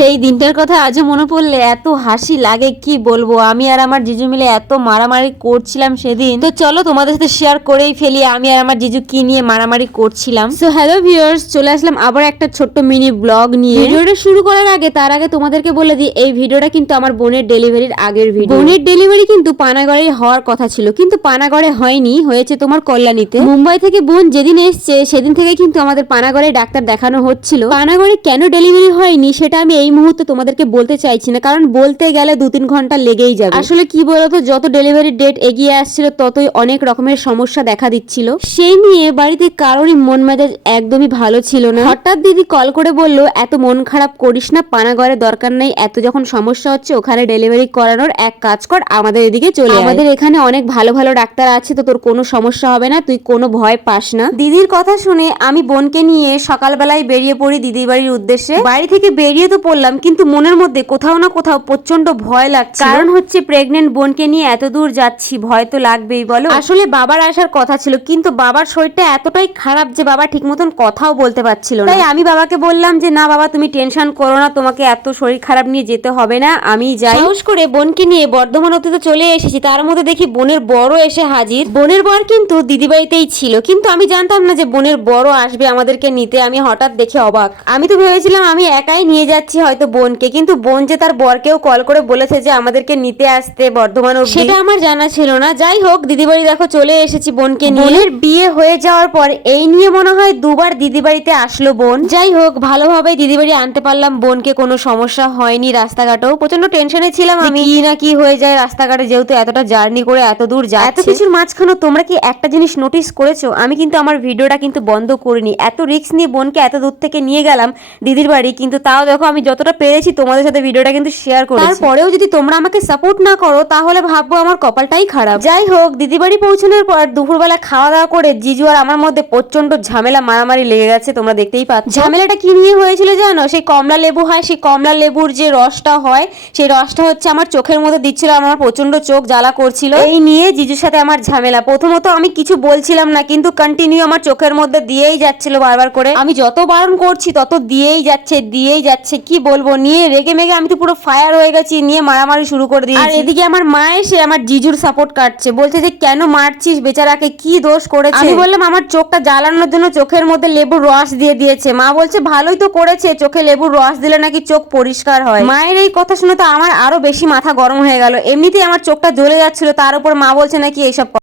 এই দিনটার কথা আজও মনে পড়লে এত হাসি লাগে, কি বলবো। আমি আর আমার জিজু মিলে এত মারামারি করছিলাম সেদিন। তো চলো তোমাদের সাথে শেয়ার করেই ফেলি আমি আর আমার জিজু কি নিয়ে মারামারি করছিলাম। সো হ্যালো ভিউয়ার্স, চলে আসলাম আবার একটা ছোট্ট মিনি ব্লগ নিয়ে। ভিডিওটা শুরু করার আগে তার আগে তোমাদেরকে বলে দিই, এই ভিডিওটা কিন্তু আমার বোনের ডেলিভারির আগের ভিডিও। বোনের ডেলিভারি কিন্তু পানাগড়ে হওয়ার কথা ছিল, কিন্তু পানাগড়ে হয়নি, হয়েছে তোমার কল্যাণীতে। মুম্বাই থেকে বোন যেদিন এসছে সেদিন থেকে কিন্তু আমাদের পানাগড়ে ডাক্তার দেখানো হচ্ছিল। পানাগড়ে কেন ডেলিভারি হয়নি সেটা আমি এই মুহূর্তে তোমাদেরকে বলতে চাইছি না, কারণ বলতে গেলে 2-3 ঘন্টা লেগেই যাবে। আসলে কি বলতো, যত ডেলিভারি ডেট এগিয়ে আসছিল ততই অনেক রকমের সমস্যা দেখা দিচ্ছিল। সেই নিয়ে বাড়িতে কারোরই মন মেজাজ একদমই ভালো ছিল না। হঠাৎ দিদি কল করে বলল, এত মন খারাপ করিস না, পানাগড়ে দরকার নেই, এত যখন সমস্যা হচ্ছে ওখানে ডেলিভারি করানোর এক কাজ কর, আমাদের এদিকে চলে আয়। আমাদের এখানে অনেক ভালো ভালো ডাক্তার আছে, তো তোর কোনো সমস্যা হবে না, তুই কোনো ভয় পাস না। দিদির কথা শুনে আমি বোনকে নিয়ে সকালবেলায় বেরিয়ে পড়ি দিদির বাড়ির উদ্দেশ্যে। বাড়ি থেকে বেরিয়ে তো পড়লাম, কিন্তু মনের মধ্যে কোথাও না কোথাও প্রচন্ড ভয় লাগছে। কারণ হচ্ছে প্রেগনেন্ট বোনকে নিয়ে এত দূর যাচ্ছি, ভয় তো লাগবেই বলো। আসলে বাবার আসার কথা ছিল, কিন্তু বাবার শরীরটা এতটাই খারাপ যে বাবা ঠিক মতন কথাও বলতে পারছিল না। তাই আমি বাবাকে বললাম যে না বাবা, তুমি টেনশন করো না, তোমাকে এত শরীর খারাপ নিয়ে যেতে হবে না, আমি যাই। সাহস করে বোনকে নিয়ে বর্ধমান অতীতে চলে এসেছি। তার মধ্যে দেখি বোনের বড় এসে হাজির। বোনের বর কিন্তু দিদি বাড়িতেই ছিল, কিন্তু আমি জানতাম না যে বোনের বড় আসবে আমাদেরকে নিতে। আমি হঠাৎ দেখে অবাক। আমি তো ভেবেছিলাম আমি একাই নিয়ে যাচ্ছি হয়তো বোনকে, কিন্তু বোন যে তার বরকেও কল করে বলেছে যে আমাদেরকে নিতে আসতে বর্ধমান অবধি, সেটা আমার জানা ছিল না। যাই হোক, দিদি বাড়ি দেখো চলে এসেছি বোনকে নিয়ে। বোনের বিয়ে হয়ে যাওয়ার পর এই নিয়ে মনে হয় 2বার দিদি বাড়িতে আসলো বোন। যাই হোক, ভালোভাবে দিদি বাড়ি আনতে পারলাম বোনকে, কোনো সমস্যা হয়নি। রাস্তাঘাটেও প্রচন্ড টেনশনে ছিলাম আমি, কি না কি হয়ে যায় রাস্তাঘাটে, যেহেতু এতটা জার্নি করে এত দূর যায়। এত কিছুর মাঝখানে তোমরা কি একটা জিনিস নোটিস করেছো, আমি কিন্তু আমার ভিডিওটা কিন্তু বন্ধ করিনি। এত রিস্ক নিয়ে বোনকে এত দূর থেকে নিয়ে গেলাম দিদির বাড়ি, কিন্তু তাও দেখো আমি যতটা পেরেছি তোমাদের সাথে ভিডিওটা কিন্তু শেয়ার করেছি। তারপরেও যদি তোমরা আমাকে সাপোর্ট না করো তাহলে ভাববো আমার কপালটাই খারাপ। যাই হোক, দিদি বাড়ি পৌঁছানোর পর দুপুরবেলা খাওয়া দাওয়া করে জিজু আর আমার মধ্যে প্রচন্ড ঝামেলা মারামারি লেগে গেছে, তোমরা দেখতেই পাচ্ছ। ঝামেলাটা কি নিয়ে হয়েছিল জানো? সেই কমলা লেবু হয়, সেই কমলা লেবুর যে রসটা হয়, সেই রসটা হচ্ছে আমার চোখের মধ্যে দিচ্ছিল, আমার প্রচন্ড চোখ জ্বালা করছিল। এই নিয়ে জিজুর সাথে আমার ঝামেলা। প্রথমত আমি কিছু বলছিলাম না, কিন্তু কন্টিনিউ আমার চোখের মধ্যে দিয়েই যাচ্ছিল বারবার করে। আমি যত বারণ করছি তত দিয়েই যাচ্ছে, কি বলবো। নিয়ে রেগে মেগে আমি তো পুরো ফায়ার হয়ে গেছি, নিয়ে মারামারি শুরু করে দিয়েছি। আর এদিকে আমার মা এসে আমার জিজুর সাপোর্ট কাটছে, বলছে যে কেন মারছিস বেচারাকে, কি দোষ করেছে। আমি বললাম আমার চোখটা জ্বালানোর জন্য চোখের মধ্যে লেবুর রস দিয়ে দিয়েছে। মা বলছে ভালোই তো করেছে, চোখে লেবুর রস দিলে নাকি চোখ পরিষ্কার হয়। মায়ের এই কথা শুনে তো আমার আরো বেশি মাথা গরম হয়ে গেল। এমনিতেই আমার চোখটা জ্বলে যাচ্ছিল, তার উপর মা বলছে নাকি এইসব।